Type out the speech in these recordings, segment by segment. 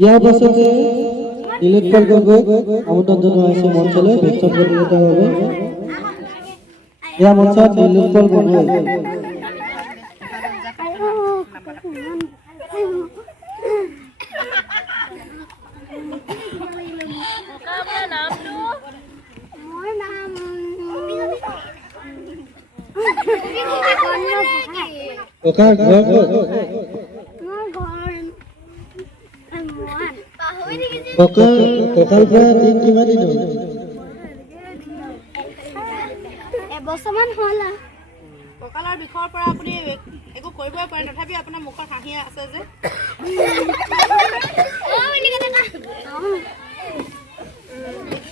ইয়াৰ পাছতে নীলোৎপল গগৈক আমন্ত্ৰণ জনোৱা হৈছে মঞ্চলৈ ভেকচন প্ৰতিযোগিতাৰ বাবে। ইয়াৰ মঞ্চত নীলোৎপল গগৈ। ককাৰ ঘৰ ক'ত? ককাৰ পৰা দিন কিমান দিন হ'ল? এবছৰমান হ'ল। কঁকালৰ বিষৰ পৰা আপুনি একো কৰিবই পাৰে, তথাপি আপোনাৰ মুখত হাঁহি আছে যে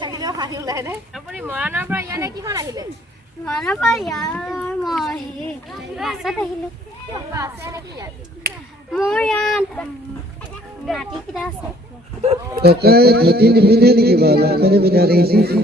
থাকিলেও হাঁহি ওলাই নে? আপুনি মৰাণৰ পৰা ইয়ালৈ কিহত আহিলে? মৰাণৰ পৰা মই বাছত আহিলোঁ। মোৰ ইয়াত নাতিকেইটা আছে। ককাই ধুতি নিপিন্ধে নেকি বাৰু? লক্ষণে পিন্ধা দেখিছোঁ।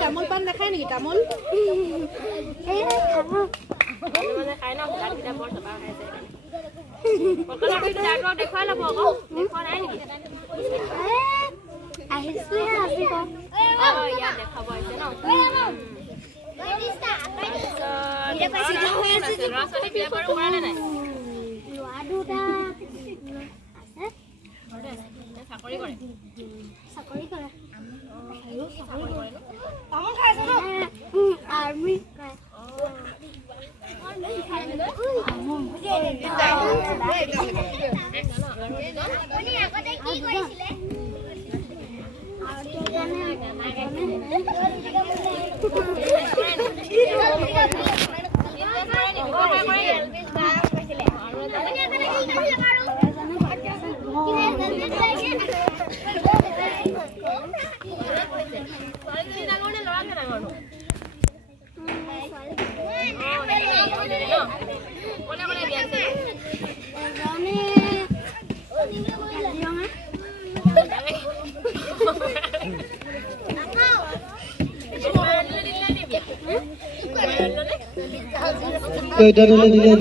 তামোল পাণ নাখায় নেকি? তামোল দেখুৱাই ল'ব আকৌ। দেখুৱা নাই নেকি? ইয়াত দেখাব আহিছে ন? ল'ৰা ছোৱালী বিয়া বাৰু কৰালে নাই? চাকৰি কৰে? চাকৰি কৰে। আৰ্মি দিলে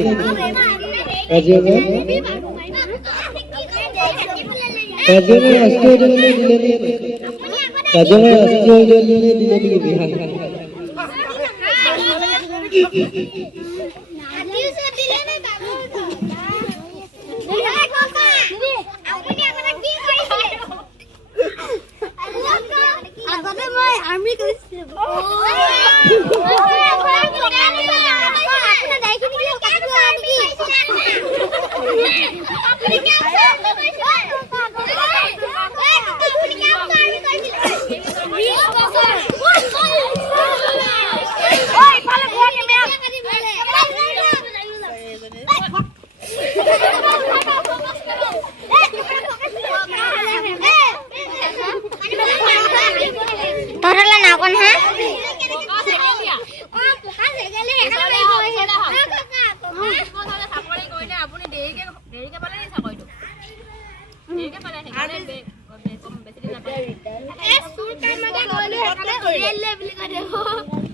কাজিৰঙা ৰাষ্ট্ৰীয় উদ্যানলৈ দিলে নেকি? কাজিৰঙা ৰাষ্ট্ৰীয় উদ্যানলৈ দিলে নেকি বিহাৰ? আগতে মই আৰ্মি কৰিছিলোঁ।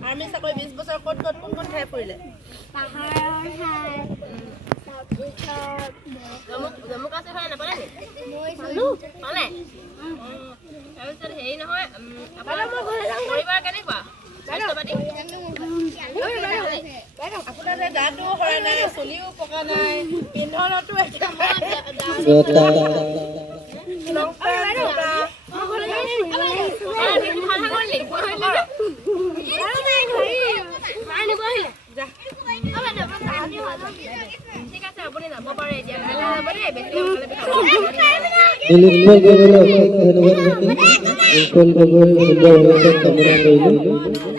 আৰ্মি চাকৰি 20 বছৰ ক'ত ক'ত কোন কোন ঠাই ফুৰিলে? জম্মু কাশ্মীৰ নাপালে নেকি? তাৰপিছত হেৰি নহয়, পৰিবাৰ কেনেকুৱা? আপোনাৰ গাটো সৰা নাই, চুলিও পকা নাই, ইন্ধনতো ঠিক আছে, আপুনি যাব পাৰে এতিয়া। নীলোৎপল গগৈলৈ অশেষ ধন্যবাদ। নীলোৎপল গগৈ সুন্দৰ ভৱিষ্যত কামনা কৰিলোঁ।